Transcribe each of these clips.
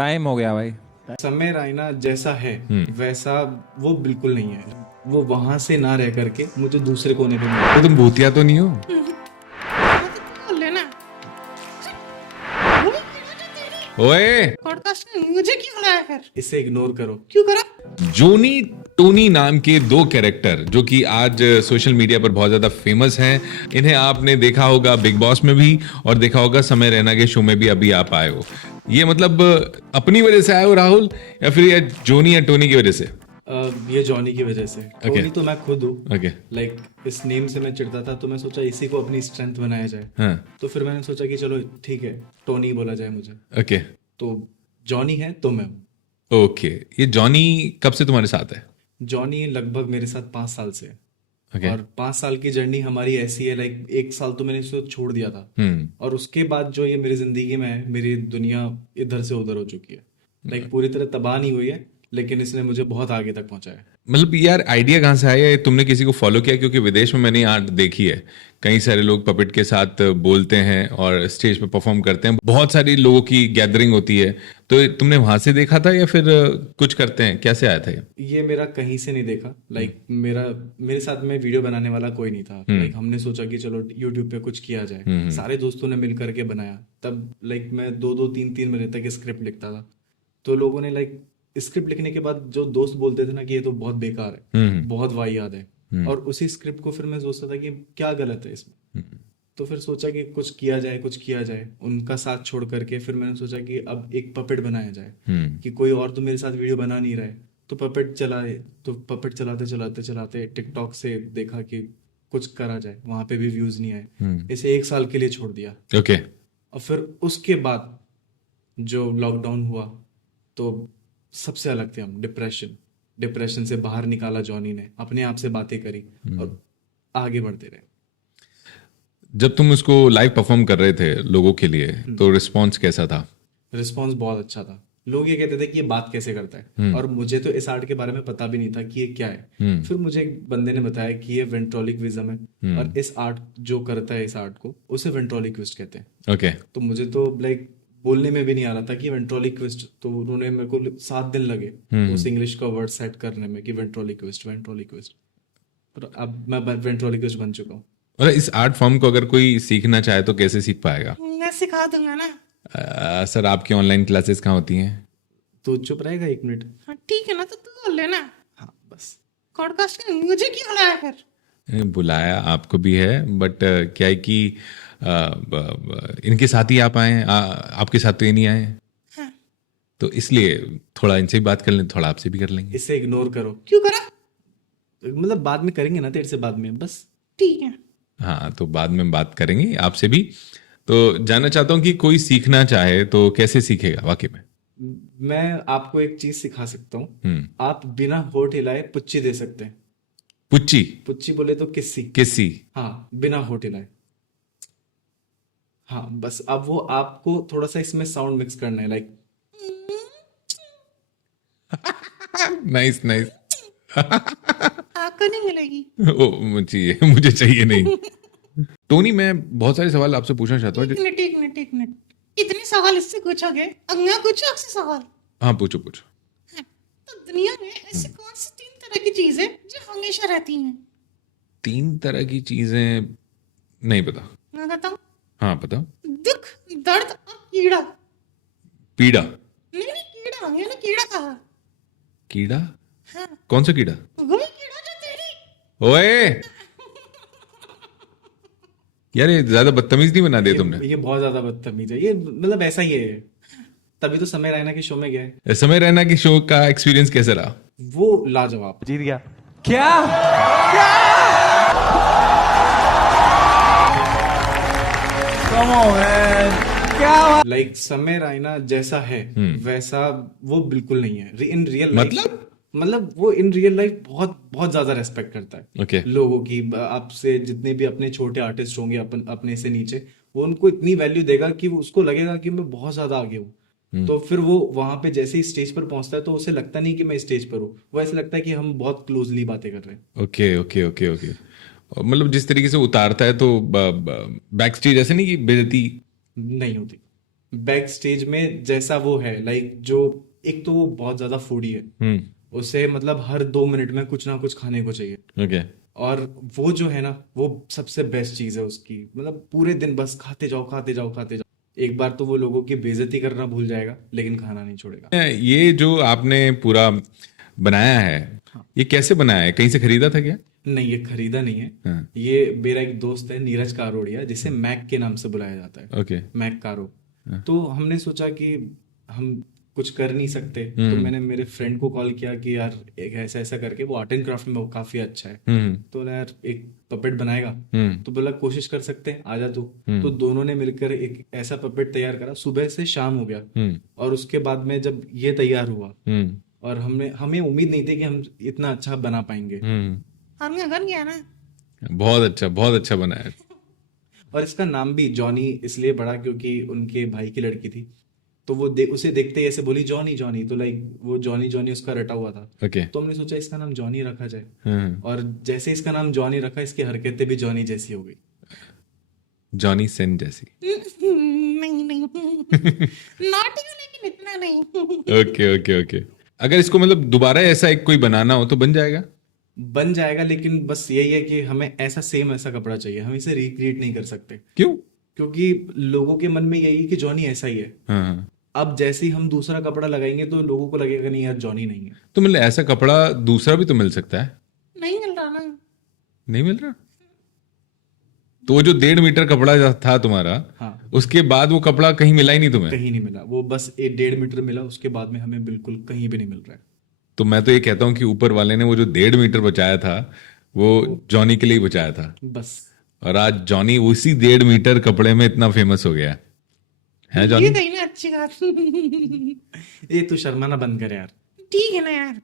Time हो गया भाई। समय रायना जैसा है वैसा वो बिल्कुल नहीं है। वो वहां से ना रह करके मुझे दूसरे कोने पे मिला। तो तुम भूतिया तो नहीं हो? लेना ओए, पॉडकास्ट में मुझे क्यों बुलाया फिर? इसे इग्नोर करो। क्यों करा? जोनी टोनी नाम के दो कैरेक्टर जो कि आज सोशल मीडिया पर बहुत ज्यादा फेमस हैं, इन्हें आपने देखा होगा बिग बॉस में भी और देखा होगा समय रैना के शो में भी। अभी आप आए हो, ये मतलब अपनी वजह से आए हो राहुल, या फिर ये जोनी या टोनी की वजह से? ये जॉनी की वजह से। टोनी तो मैं खुद हूँ। ओके। लाइक इस नेम से मैं चिढ़ता था, तो मैं सोचा इसी को अपनी स्ट्रेंथ बनाया जाए। हाँ। तो फिर मैंने सोचा कि चलो ठीक है, टोनी बोला जाए मुझे। ओके। तो जॉनी है तो मैं हूँ। ओके, ये जॉनी कब से तुम्हारे साथ है? जॉनी लगभग मेरे साथ 5 साल से है। ओके। और 5 साल की जर्नी हमारी ऐसी है, लाइक 1 साल तो मैंने इसको छोड़ दिया था। और उसके बाद जो ये मेरी जिंदगी में है, मेरी दुनिया इधर से उधर हो चुकी है। लाइक पूरी तरह तबाह नहीं हुई है, लेकिन इसने मुझे बहुत आगे तक पहुंचाया। मतलब यार, आइडिया कहाँ से आया? ये तुमने किसी को फॉलो किया? क्योंकि विदेश में मैंने आर्ट देखी है, कई सारे लोग पपेट के साथ बोलते हैं और स्टेज पे परफॉर्म करते हैं, बहुत सारी लोगों की गैदरिंग होती है। तो तुमने वहां से देखा था या फिर कुछ करते हैं? कैसे आया था ये मेरा कहीं से नहीं देखा। लाइक मेरे साथ में वीडियो बनाने वाला कोई नहीं था। लाइक हमने सोचा कि चलो यूट्यूब पे कुछ किया जाए। सारे दोस्तों ने मिल करके बनाया। तब लाइक मैं 2-2 3-3 महीने तक स्क्रिप्ट लिखता था। तो लोगों ने लाइक स्क्रिप्ट लिखने के बाद जो दोस्त बोलते थे ना कि ये तो बहुत बेकार है, बहुत वाहियात है, और उसी स्क्रिप्ट को फिर मैं सोचता था कि क्या गलत है इसमें। तो फिर सोचा कि कुछ किया जाए, कुछ किया जाए। उनका साथ छोड़ करके फिर मैंने सोचा कि अब एक पपेट बनाया जाए, कि कोई और तो मेरे साथ वीडियो बना नहीं रहा है, तो पपेट चलाए। तो पपेट चलाते चलाते चलाते टिकटॉक से देखा कि कुछ करा जाए, वहां पे भी व्यूज नहीं आए। इसे 1 साल के लिए छोड़ दिया। ओके। और फिर उसके बाद जो लॉकडाउन हुआ, तो सबसे अलग थे हम। डिप्रेशन से बाहर निकाला जॉनी ने, अपने आप से बातें करी और आगे बढ़ते रहे। जब तुम उसको लाइव परफॉर्म कर रहे थे लोगों के लिए, तो रिस्पॉन्स कैसा था? रिस्पॉन्स बहुत अच्छा था। लोग ये कहते थे कि ये बात कैसे करता है, और मुझे तो इस आर्ट के बारे में पता भी नहीं था कि ये क्या है। फिर मुझे एक बंदे ने बताया कि ये वेंट्रोलिक्विज्म है, और इस आर्ट जो करता है इस आर्ट को, उसे वेंट्रोलिक्विस्ट कहते हैं। ओके। तो मुझे तो लाइक बोलने में भी नहीं आ रहा था कि वेंट्रोलिक्विस्ट। तो उन्होंने मेरे को 7 दिन लगे उस इंग्लिश का वर्ड सेट करने में कि वेंट्रोलिक्विस्ट। पर अब मैं वेंट्रोलिक्विस्ट बन चुका हूँ। और इस आर्ट फॉर्म को अगर कोई सीखना चाहे तो कैसे सीख पाएगा? मैं सिखा दूंगा ना। सर, आपकी ऑनलाइन क्लासेस कहाँ होती हैं? तो चुप रहेगा 1 मिनट? हाँ ठीक है ना, तो तू बोल लेना। हाँ बस। पॉडकास्ट में मुझे क्यों बुलाया फिर? बुलाया आपको भी है, बट क्या है कि इनके साथ ही आप आए हैं, आपके साथ तो ये नहीं आए हैं। हाँ। तो इसलिए थोड़ा इनसे भी बात कर लें, थोड़ा आपसे भी कर लेंगे। इसे इग्नोर करो। क्यों करा? मतलब बाद में करेंगे ना, तेरे से बाद में, बस। ठीक है। हाँ, तो बाद में बात करेंगे आपसे भी। तो जानना चाहता हूँ कि कोई सीखना चाहे तो कैसे सीखेगा वाकई में? मैं आपको एक चीज सिखा सकता हूँ। आप बिना होठ हिलाए पुच्ची दे सकते हैं। पुच्ची? पुच्ची बोले तो किस्सी। किसी? हाँ, बिना होठ हिलाए। हाँ बस। अब वो आपको थोड़ा सा इसमें साउंड मिक्स करना है, लाइक नाइस नाइस। आपको नहीं मिलेगी। ओ, मुझे चाहिए नहीं। टोनी, मैं बहुत सारे सवाल आपसे पूछना चाहता हूँ। एक मिनट। इतने सवाल इससे पूछोगे? अंगा पूछो आपसे सवाल। हाँ, पूछो पूछो। हाँ, तो दुनिया में ऐसी कौन सी 3 तरह की चीजें जो हमेशा रहती हैं? 3 तरह की चीजें? नहीं पता। मैं बताऊं? हाँ, बताओ। दुख, दर्द और कीड़ा। पीड़ा? नहीं, कीड़ा, मैंने कीड़ा कहा। कीड़ा? हाँ, कौन सा कीड़ा? वही कीड़ा जो तेरी। ओए यार, ये ज्यादा बदतमीज नहीं बना दिया तुमने। ये बहुत ज्यादा बदतमीज है। ये मतलब ऐसा ही है। तभी तो समय रैना के शो में गया है। समय रैना की शो का एक्सपीरियंस कैसा रहा? वो लाजवाब। जीत गया क्या? Come on, man. क्या? लाइक समय रैना जैसा है वैसा वो बिल्कुल नहीं है। इन रियल मतलब वो इन रियल लाइफ बहुत बहुत ज्यादा रेस्पेक्ट करता है Okay. लोगों की। आपसे जितने भी अपने छोटे आर्टिस्ट होंगे अपने से नीचे, वो उनको इतनी वैल्यू देगा कि उसको लगेगा कि मैं बहुत ज्यादा आगे हूँ। तो फिर वो वहां पे जैसे ही स्टेज पर पहुंचता है, तो उसे लगता नहीं कि मैं स्टेज पर हूँ, वो ऐसा लगता है कि हम बहुत क्लोजली बातें कर रहे हैं। Okay okay okay okay. मतलब जिस तरीके से उतारता है, तो बैक स्टेज ऐसे नहीं कि बेइज्जती नहीं होती। बैक स्टेज में जैसा वो है, लाइक जो एक तो वो बहुत ज्यादा फूडी है, उसे मतलब हर 2 मिनट में कुछ ना कुछ खाने को चाहिए। ओके। और वो जो है ना, वो सबसे बेस्ट चीज है उसकी, मतलब पूरे दिन बस खाते जाओ खाते जाओ खाते जाओ। एक बार तो वो लोगों की बेइज्जती करना भूल जाएगा, लेकिन खाना नहीं छोड़ेगा। ये जो आपने पूरा बनाया है, ये कैसे बनाया है? कहीं से खरीदा था क्या? नहीं, ये खरीदा नहीं है। हाँ। ये मेरा एक दोस्त है नीरज कारोड़िया, जिसे मैक के नाम से बुलाया जाता है, ओके। मैक कारो। तो हमने सोचा कि हम कुछ कर नहीं सकते, तो मैंने मेरे फ्रेंड को कॉल किया कि यार एक ऐसा ऐसा करके, वो आर्ट एंड क्राफ्ट में वो काफी अच्छा है, तो बोला यार एक पपेट बनाएगा, तो बोला कोशिश कर सकते हैं, आजा तू। तो दोनों ने मिलकर एक ऐसा पपेट तैयार करा, सुबह से शाम हो गया। और उसके बाद में जब ये तैयार हुआ, और हमें उम्मीद नहीं थी कि हम इतना अच्छा बना पाएंगे। हमने अगर किया ना, बहुत अच्छा बनाया है। और इसका नाम भी जॉनी इसलिए पड़ा क्योंकि उनके भाई की लड़की थी, तो वो उसे देखते ही ऐसे बोली जॉनी जॉनी, तो लाइक वो जॉनी जॉनी उसका रटा हुआ था। ओके। तो हमने सोचा इसका नाम जॉनी रखा जाए। और जैसे इसका नाम जॉनी रखा, इसकी हरकतें भी जॉनी जैसी हो गई। जॉनी सेन जैसी। नहीं नहीं नॉटी हूँ लेकिन इतना नहीं। Okay okay okay. अगर इसको मतलब दोबारा ऐसा एक कोई बनाना हो तो बन जाएगा? बन जाएगा, लेकिन बस यही है कि हमें ऐसा सेम ऐसा कपड़ा चाहिए, हम इसे रिक्रिएट नहीं कर सकते। क्यों? क्योंकि लोगों के मन में यही है कि जॉनी ऐसा ही है। हाँ। अब जैसे ही हम दूसरा कपड़ा लगाएंगे तो लोगों को लगेगा नहीं यार जॉनी नहीं है। तो मतलब ऐसा कपड़ा दूसरा भी तो मिल सकता है? नहीं मिल रहा ना। नहीं मिल रहा? तो वो जो 1.5 मीटर कपड़ा था तुम्हारा, हाँ, उसके बाद वो कपड़ा कहीं मिला ही नहीं तुम्हें? कहीं नहीं मिला, वो बस 1.5 मीटर मिला, उसके बाद में हमें बिल्कुल कहीं भी नहीं मिल रहा है। तो मैं तो ये कहता हूँ कि ऊपर वाले ने वो जो 1.5 मीटर बचाया था, वो जॉनी के लिए ही बचाया था। बस और आज जॉनी उसी 1.5 मीटर कपड़े में इतना फेमस हो गया है। जॉनी, ये कहीं ना अच्छी बात। ये तू शर्माना बंद कर यार। ठीक है ना यार,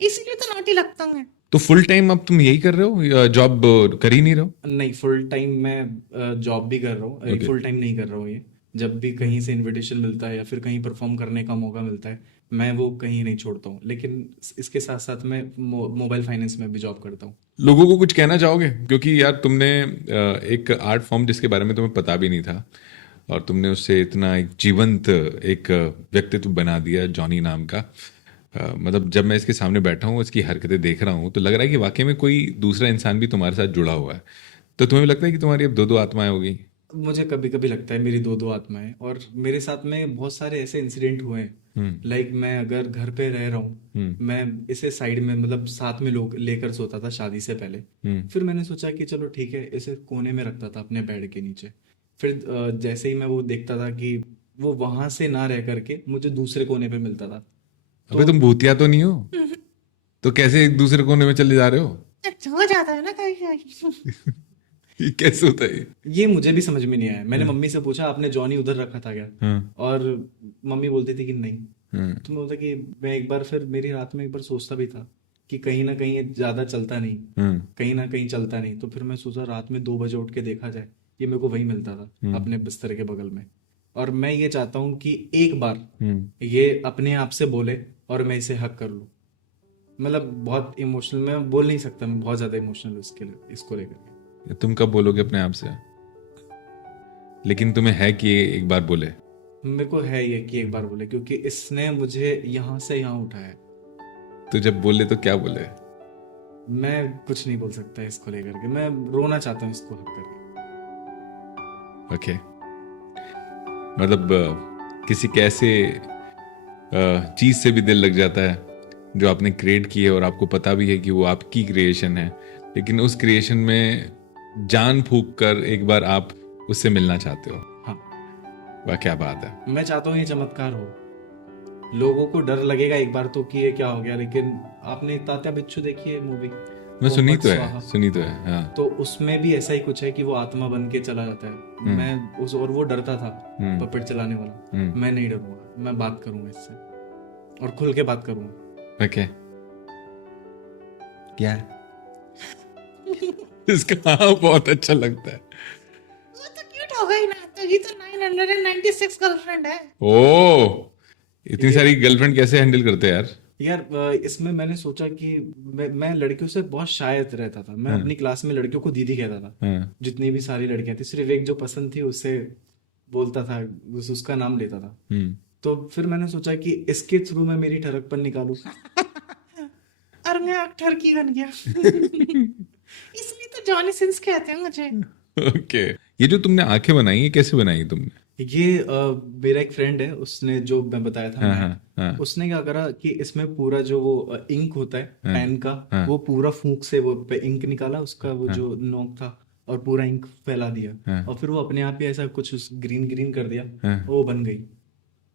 इसीलिए तो नॉटी लगता हूँ मैं। तो फुल टाइम अब तुम यही कर रहे हो या जॉब कर ही नहीं रहे हो? नहीं, फुल टाइम मैं जॉब भी कर रहा हूँ, फुल टाइम नहीं कर रहा हूँ ये। जब भी कहीं से इनविटेशन मिलता है या फिर कहीं परफॉर्म करने का मौका मिलता है, मैं वो कहीं नहीं छोड़ता हूँ। लेकिन इसके साथ साथ मैं मोबाइल फाइनेंस में भी जॉब करता हूँ। लोगों को कुछ कहना चाहोगे? क्योंकि यार तुमने एक आर्ट फॉर्म जिसके बारे में तुम्हें पता भी नहीं था, और तुमने उससे इतना एक जीवंत एक व्यक्तित्व बना दिया जॉनी नाम का। मतलब जब मैं इसके सामने बैठा हूँ, इसकी हरकतें देख रहा हूँ, तो लग रहा है कि वाकई में कोई दूसरा इंसान भी तुम्हारे साथ जुड़ा हुआ है। तो तुम्हें लगता है कि तुम्हारी अब 2-2 आत्माएं होगी? मुझे कभी कभी लगता है मेरी 2-2 आत्माएं, और मेरे साथ में बहुत सारे ऐसे इंसिडेंट हुए हैं। लाइक मैं अगर घर पे रह रहा हूँ, मैं इसे साइड में मतलब साथ में लोग लेकर सोता था शादी से पहले। फिर मैंने सोचा कि चलो ठीक है, इसे कोने में रखता था अपने बेड के नीचे। फिर जैसे ही मैं वो देखता था कि वो वहां से ना रह करके मुझे दूसरे कोने पे मिलता था। अबे तुम भूतिया तो नहीं हो? तो कैसे एक दूसरे कोने में चले जा रहे हो? अच्छा हो जाता है ना कभी कभी। ये कैसे होता है? ये मुझे भी समझ में नहीं आया। मैंने मम्मी से पूछा आपने जॉनी उधर रखा था क्या? और मम्मी बोलती थी कि नहीं। तो मैं बोलता कि मैं एक बार, फिर मेरी रात में एक बार सोचता भी था कि कहीं ना कहीं ये ज्यादा चलता नहीं, कहीं ना कहीं चलता नहीं। तो फिर मैं सोचा रात में 2 बजे उठ के देखा जाए, ये मेरे को वही मिलता था अपने बिस्तर के बगल में। और मैं ये चाहता हूँ कि एक बार ये अपने आप से बोले और मैं इसे हक कर लूँ। मतलब बहुत इमोशनल, मैं बोल नहीं सकता, मैं बहुत ज्यादा इमोशनल इसको लेकर। तुम कब बोलोगे अपने आप से? लेकिन तुम्हें है कि ये एक बार बोले? मेरे को है ये कि एक बार बोले, क्योंकि इसने मुझे यहाँ से यहाँ उठाया। तो जब बोले तो क्या बोले? मैं कुछ नहीं बोल सकता इसको लेकर के, मैं रोना चाहता हूँ इसको हक करके। ओके। मतलब किसी कैसे चीज से भी दिल लग जाता है जो आपने क्रिएट की है, और आपको पता भी है कि वो आपकी क्रिएशन है, लेकिन उस क्रिएशन में जान फूंक कर एक बार आप उससे मिलना चाहते हो। हाँ, वाह क्या बात है। मैं चाहता हूँ ये चमत्कार हो। लोगों को डर लगेगा एक बार तो कि ये क्या हो गया, लेकिन आपने तात्या बिच्छू देखी है मूवी? मैं सुनी तो है हाँ। तो उसमें भी ऐसा ही कुछ है कि वो आत्मा बन के चला जाता है। मैं उस, और वो डरता था पपेट चलाने वाला। मैं नहीं डरूंगा, मैं बात करूंगा इससे, और खुल के बात करूंगा। ओके। क्या इसका हाँ बहुत अच्छा लगता है। वो तो क्यूट हो गई ना, तो ये तो 996 गर्लफ्रेंड है। ओ, इतनी सारी गर्लफ्रेंड कैसे हैंडल करते हैं यार? यार इसमें मैंने सोचा कि मैं लड़कियों से बहुत शायद रहता था। मैं अपनी क्लास में लड़कियों को दीदी कहता था। जितनी भी सारी लड़कियां थी, सिर्फ एक जो पसंद थी उससे बोलता था, उसका नाम लेता था। तो फिर मैंने सोचा कि इसके थ्रू मैं मेरी ठरकपन निकालूं। और मैं ठरकी बन गया। इसलिए तो जॉनी सिंस कहते हैं मुझे। ओके, ये जो तुमने आंखें बनाई है कैसे बनाई तुमने? ये मेरा एक फ्रेंड है, उसने जो मैं बताया था हाँ, मैं, हाँ। उसने क्या करा कि इसमें पूरा जो वो इंक होता है पेन का, हाँ। वो पूरा फूंक से वो पे इंक निकाला उसका, वो जो नोक था, और पूरा इंक फैला दिया, और फिर वो अपने आप ही ऐसा कुछ ग्रीन ग्रीन कर दिया, वो बन गई।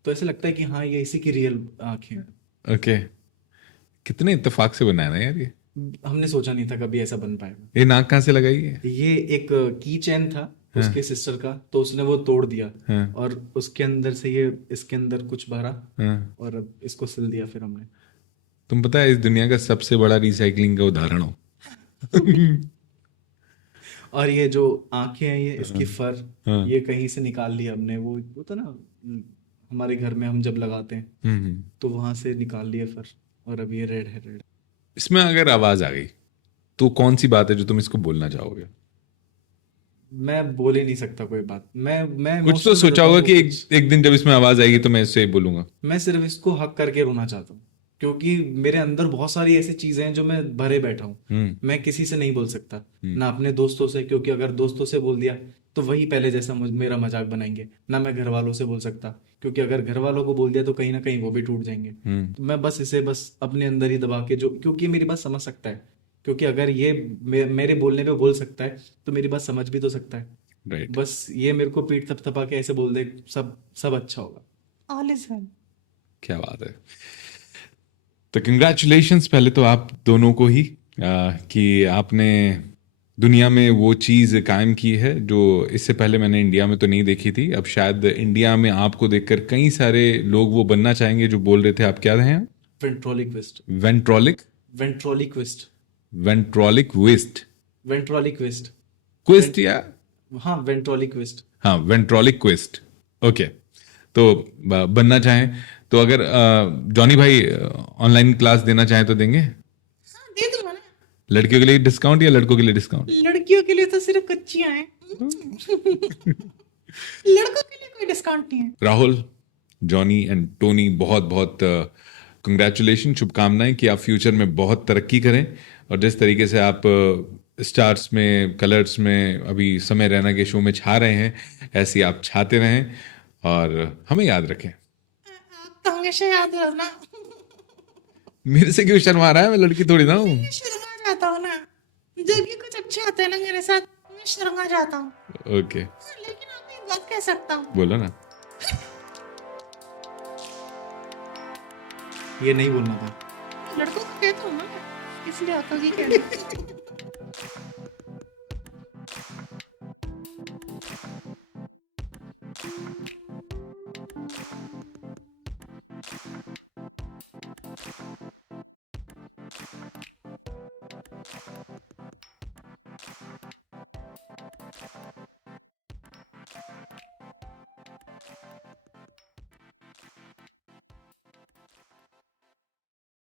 तो ऐसा लगता है कि हाँ ये इसी की रियल आंखें हैं। ओके, कितने इत्तेफाक से बनाया ना यार ये। हमने सोचा नहीं था कभी ऐसा बन पाएगा। ये नाक कहाँ से लगाई है? ये एक की चैन था उसके सिस्टर का, तो उसने वो तोड़ दिया, और उसके अंदर से ये इसके अंदर कुछ भरा, और अब इसको सिल दिया फिर हमने। तुम पता है इस दुनिया का सबसे बड़ा रिसाइकलिंग का उदाहरण हो। और ये जो आंखें हैं, ये इसकी फर, ये कहीं से निकाल लिया हमने, वो था ना हमारे घर में हम जब लगाते हैं, तो वहां से निकाल लिए फर, और अब ये रेड है, रेड। इसमें अगर आवाज आ गई तो कौन सी बात है जो तुम इसको बोलना चाहोगे? मैं बोल ही नहीं सकता कोई बात। मैं कुछ तो emotional सोचा हो होगा जाता कि हूँ एक दिन जब इसमें आवाज आएगी तो मैं इससे बोलूंगा। मैं सिर्फ इसको हक करके रोना चाहता हूँ, क्योंकि मेरे अंदर बहुत सारी ऐसी चीजें हैं जो मैं भरे बैठा हूँ। मैं किसी से नहीं बोल सकता, ना अपने दोस्तों से, क्योंकि अगर दोस्तों से बोल दिया तो वही पहले जैसा मेरा मजाक बनाएंगे। ना मैं घर वालों से बोल सकता, क्योंकि अगर घर वालों को बोल दिया तो कहीं ना कहीं वो भी टूट जाएंगे। तो मैं बस इसे अपने अंदर ही दबा के, जो क्योंकि मेरी बात समझ सकता है, क्योंकि अगर ये मेरे बोलने पे बोल सकता है तो मेरी बात समझ भी तो सकता है। राइट। बस ये मेरे को पीठ थपथपा के ऐसे बोल दे, सब अच्छा होगा। All is well. क्या बात है। तो कंग्रेचुलेशंस पहले तो आप दोनों को ही कि आपने दुनिया में वो चीज़ कायम की है जो इससे पहले मैंने इंडिया में तो नहीं देखी थी। अब शायद इंडिया में आपको देखकर कई सारे लोग वो बनना चाहेंगे जो बोल रहे थे। आप क्या हैं? वेंट्रोलिक्विस्ट। वेंट्रोलिक वेंट्रोलिक्विस्ट। वेंट्रोलिक्विस्ट वेंट्रोलिक्विस्ट। क्विस्ट या हाँ, वेंट्रोलिक्विस्ट। हाँ, वेंट्रोलिक्विस्ट। ओके, तो बनना चाहें तो अगर जॉनी भाई ऑनलाइन क्लास देना चाहें तो देंगे? हाँ, दे दूंगा ना। लड़कियों के लिए डिस्काउंट या लड़कों के लिए डिस्काउंट? लड़कियों के लिए तो सिर्फ कच्चियां हैं। लड़कों के लिए कोई डिस्काउंट नहीं है। राहुल, जॉनी एंड टोनी, बहुत बहुत कंग्रेचुलेशन, शुभकामनाएं कि आप फ्यूचर में बहुत तरक्की करें, और जिस तरीके से आप स्टार्स में, कलर्स में, अभी समय रैना के शो में छा रहे हैं, ऐसे आप छाते रहें और हमें याद रखें। आप तो हमेशा याद रखना। मेरे से क्यों शर्मा रहा है? मैं लड़की थोड़ी ना हूँ। मैं शर्मा जाता हूँ ना, जब भी कुछ अच्छा होता है ना मेरे साथ, मैं शर्मा जाता हूँ। ओके, लेकिन आपको एक बात कह सकता हूँ। बोलो ना। ये नहीं बोलना था। लड़कों को कहता हूँ ना, इसलिए आपको भी कह रही हूँ।